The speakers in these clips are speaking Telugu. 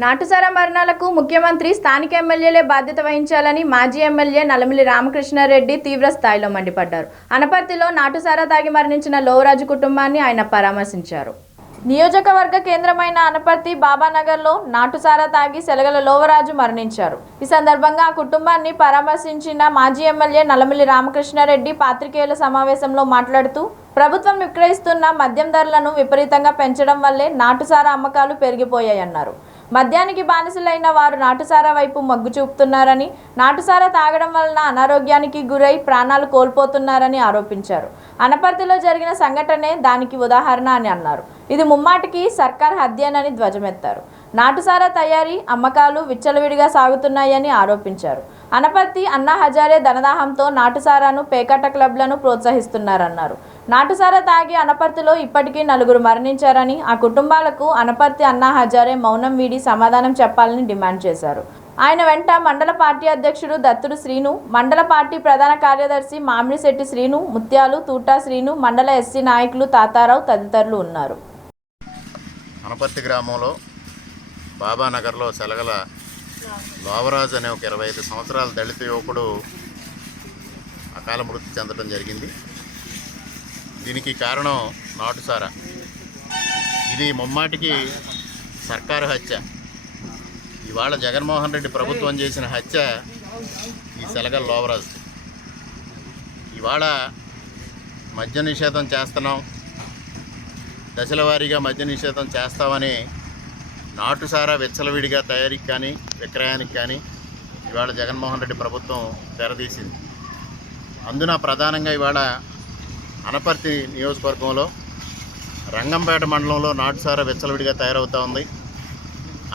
నాటుసారా మరణాలకు ముఖ్యమంత్రి స్థానిక ఎమ్మెల్యేలే బాధ్యత వహించాలని మాజీ ఎమ్మెల్యే నల్లమిల్లి రామకృష్ణారెడ్డి తీవ్ర స్థాయిలో మండిపడ్డారు. అనపర్తిలో నాటుసారా తాగి మరణించిన లోవరాజు కుటుంబాన్ని ఆయన పరామర్శించారు. నియోజకవర్గ కేంద్రమైన అనపర్తి బాబానగర్లో నాటుసారా తాగి సెలగల లోవరాజు మరణించారు. ఈ సందర్భంగా ఆ కుటుంబాన్ని పరామర్శించిన మాజీ ఎమ్మెల్యే నల్లమిల్లి రామకృష్ణారెడ్డి పాత్రికేయుల సమావేశంలో మాట్లాడుతూ ప్రభుత్వం విక్రయిస్తున్న మద్యం ధరలను విపరీతంగా పెంచడం వల్లే నాటుసారా అమ్మకాలు పెరిగిపోయాయన్నారు. మద్యానికి బానిసలైన వారు నాటుసారా వైపు మొగ్గు చూపుతున్నారని, నాటుసారా తాగడం వలన అనారోగ్యానికి గురై ప్రాణాలు కోల్పోతున్నారని ఆరోపించారు. అనపర్తిలో జరిగిన సంఘటనే దానికి ఉదాహరణ అని అన్నారు. ఇది ముమ్మాటికి సర్కార్ హత్యేనని ధ్వజమెత్తారు. నాటుసారా తయారీ, అమ్మకాలు విచ్చలవిడిగా సాగుతున్నాయని ఆరోపించారు. అనపర్తి అన్నా హజారే ధనదాహంతో నాటుసారాను పేకాట క్లబ్లను ప్రోత్సహిస్తున్నారన్నారు. నాటుసారా తాగి అనపర్తిలో ఇప్పటికీ 4 మరణించారని, ఆ కుటుంబాలకు అనపర్తి అన్నా హజారే మౌనం వీడి సమాధానం చెప్పాలని డిమాండ్ చేశారు. ఆయన వెంట మండల పార్టీ అధ్యక్షుడు దత్తుడు శ్రీను, మండల పార్టీ ప్రధాన కార్యదర్శి మామిడిశెట్టి శ్రీను, ముత్యాలు, తూటా శ్రీను, మండల ఎస్సీ నాయకులు తాతారావు తదితరులు ఉన్నారు. అనపర్తి గ్రామంలో బాబానగర్లో సెలగల లోవరాజు అనే ఒక 25 సంవత్సరాల దళిత యువకుడు అకాల మృతి చెందడం జరిగింది. దీనికి కారణం నాటుసారా. ఇది ముమ్మాటికి సర్కారు హత్య. ఇవాళ జగన్మోహన్ రెడ్డి ప్రభుత్వం చేసిన హత్య ఈ సెలగల లోవరాజు. ఇవాళ మద్య నిషేధం చేస్తున్నాం, దశల వారీగా మద్య నిషేధం చేస్తామని నాటుసారా విచ్చలవిడిగా తయారీకి కానీ విక్రయానికి కానీ ఇవాళ జగన్మోహన్ రెడ్డి ప్రభుత్వం తెరదీసింది. అందున ప్రధానంగా ఇవాళ అనపర్తి నియోజకవర్గంలో రంగంపేట మండలంలో నాటుసారా విచ్చలవిడిగా తయారవుతూ ఉంది.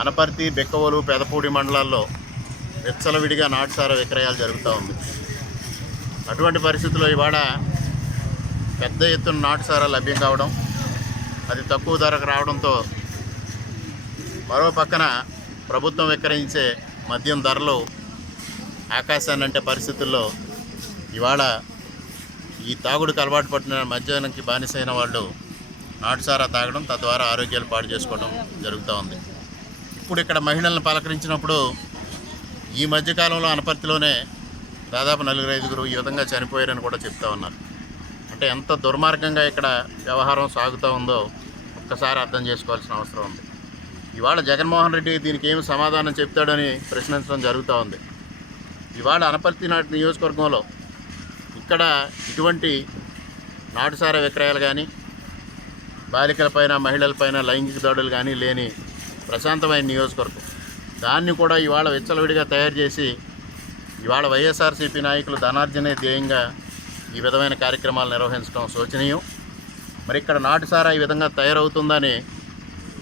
అనపర్తి, బెక్కవోలు, పెదపూడి మండలాల్లో విచ్చలవిడిగా నాటుసారా విక్రయాలు జరుగుతూ ఉంది. అటువంటి పరిస్థితుల్లో ఇవాళ పెద్ద ఎత్తున నాటుసారా లభ్యం కావడం, అది తక్కువ ధరకు రావడంతో మరో పక్కన ప్రభుత్వం విక్రయించే మద్యం ధరలు ఆకాశాన్ని అంటే పరిస్థితుల్లో ఇవాళ ఈ తాగుడికి అలవాటు పట్టిన మద్యానికి బానిసైన వాళ్ళు నాటుసారా తాగడం, తద్వారా ఆరోగ్యాలు పాడు చేసుకోవడం జరుగుతూ ఉంది. ఇప్పుడు ఇక్కడ మహిళలను పలకరించినప్పుడు ఈ మధ్యకాలంలో అనపర్తిలోనే దాదాపు 4-5 ఈ విధంగా చనిపోయారని కూడా చెప్తా ఉన్నారు. అంటే ఎంత దుర్మార్గంగా ఇక్కడ వ్యవహారం సాగుతూ ఉందో ఒక్కసారి అర్థం చేసుకోవాల్సిన అవసరం ఉంది. ఇవాళ జగన్మోహన్ రెడ్డి దీనికి ఏమి సమాధానం చెప్తాడని ప్రశ్నించడం జరుగుతూ ఉంది. ఇవాళ అనపర్తి నియోజకవర్గంలో ఇక్కడ ఇటువంటి నాటుసారా విక్రయాలు కానీ, బాలికలపైన మహిళలపైన లైంగిక దాడులు కానీ లేని ప్రశాంతమైన నియోజకవర్గం. దాన్ని కూడా ఇవాళ విచ్చలవిడిగా తయారు చేసి ఇవాళ వైఎస్ఆర్సీపీ నాయకులు ధనార్జనే ధ్యేయంగా ఈ విధమైన కార్యక్రమాలు నిర్వహించడం శోచనీయం. మరి ఇక్కడ నాటుసారా ఈ విధంగా తయారవుతుందని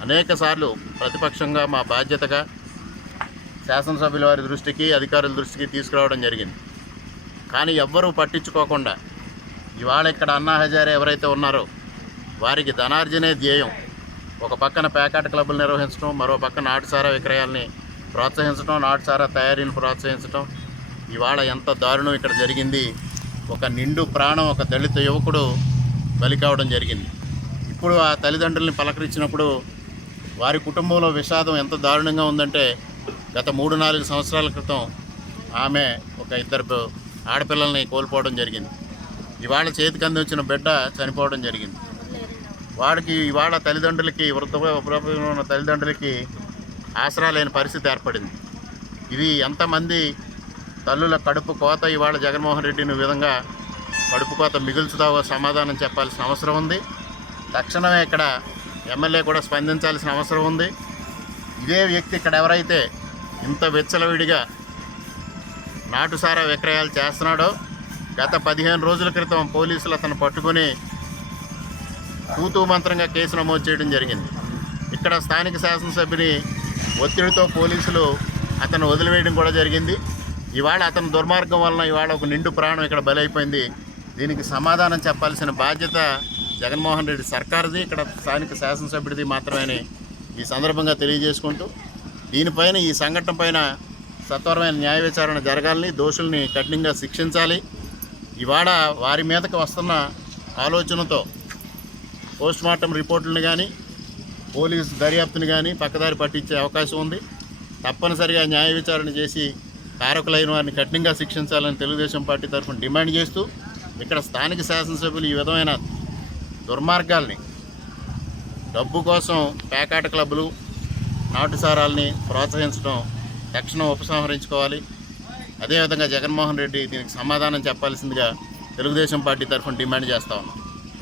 అనేక సార్లు ప్రతిపక్షంగా మా బాధ్యతగా శాసనసభ్యుల వారి దృష్టికి, అధికారుల దృష్టికి తీసుకురావడం జరిగింది. కానీ ఎవ్వరూ పట్టించుకోకుండా ఇవాళ ఇక్కడ అన్నా హజారే ఎవరైతే ఉన్నారో వారికి ధనార్జనే ధ్యేయం. ఒక పక్కన పేకాట క్లబ్బులు నిర్వహించడం, మరో పక్కన నాటుసారా విక్రయాల్ని ప్రోత్సహించడం, నాటుసారా తయారీని ప్రోత్సహించడం. ఇవాళ ఎంత దారుణం ఇక్కడ జరిగింది. ఒక నిండు ప్రాణం, ఒక దళిత యువకుడు బలి కావడం జరిగింది. ఇప్పుడు ఆ తల్లిదండ్రుల్ని పలకరించినప్పుడు వారి కుటుంబంలో విషాదం ఎంత దారుణంగా ఉందంటే, గత 3-4 సంవత్సరాల క్రితం ఆమె ఒక 2 ఆడపిల్లల్ని కోల్పోవడం జరిగింది. ఇవాళ చేతికి అందించిన బిడ్డ చనిపోవడం జరిగింది. వాడికి ఇవాళ తల్లిదండ్రులకి, వృద్ధాప్యంలో ఉన్న తల్లిదండ్రులకి ఆసరా లేని పరిస్థితి ఏర్పడింది. ఇది ఎంతమంది తల్లుల కడుపు కోత. ఇవాళ జగన్మోహన్ రెడ్డిని విధంగా కడుపు కోత మిగుల్చుతావో సమాధానం చెప్పాల్సిన అవసరం ఉంది. తక్షణమే ఇక్కడ ఎమ్మెల్యే కూడా స్పందించాల్సిన అవసరం ఉంది. ఇదే వ్యక్తి ఇక్కడ ఎవరైతే ఇంత విచ్చలవిడిగా నాటుసారా విక్రయాలు చేస్తున్నాడో, గత 15 రోజుల క్రితం పోలీసులు అతను పట్టుకొని తూతూ మంత్రంగా కేసు నమోదు చేయడం జరిగింది. ఇక్కడ స్థానిక శాసనసభ్యుని ఒత్తిడితో పోలీసులు అతను వదిలివేయడం కూడా జరిగింది. ఇవాళ అతని దుర్మార్గం వలన ఇవాళ ఒక నిండు ప్రాణం ఇక్కడ బలైపోయింది. దీనికి సమాధానం చెప్పాల్సిన బాధ్యత జగన్మోహన్ రెడ్డి సర్కారుది, ఇక్కడ స్థానిక శాసనసభ్యుడిది మాత్రమే ఈ సందర్భంగా తెలియజేసుకుంటూ, దీనిపైన, ఈ సంఘటన పైన సత్వరమైన న్యాయ విచారణ జరగాలని, దోషుల్ని కఠినంగా శిక్షించాలి. ఇవాళ వారి మీదకి వస్తున్న ఆలోచనతో పోస్ట్మార్టం రిపోర్టులను కానీ, పోలీసు దర్యాప్తుని కానీ పక్కదారి పట్టించే అవకాశం ఉంది. తప్పనిసరిగా న్యాయ విచారణ చేసి కారకులైన వారిని కఠినంగా శిక్షించాలని తెలుగుదేశం పార్టీ తరఫున డిమాండ్ చేస్తూ ఇక్కడ స్థానిక శాసనసభ్యులు ఈ విధమైన దుర్మార్గాల్ని, డబ్బు కోసం పేకాట క్లబ్బులు, నాటుసారాల్ని ప్రోత్సహించడం తక్షణం ఉపసంహరించుకోవాలి. అదేవిధంగా జగన్మోహన్ రెడ్డి దీనికి సమాధానం చెప్పాల్సిందిగా తెలుగుదేశం పార్టీ తరఫున డిమాండ్ చేస్తా ఉన్నాం.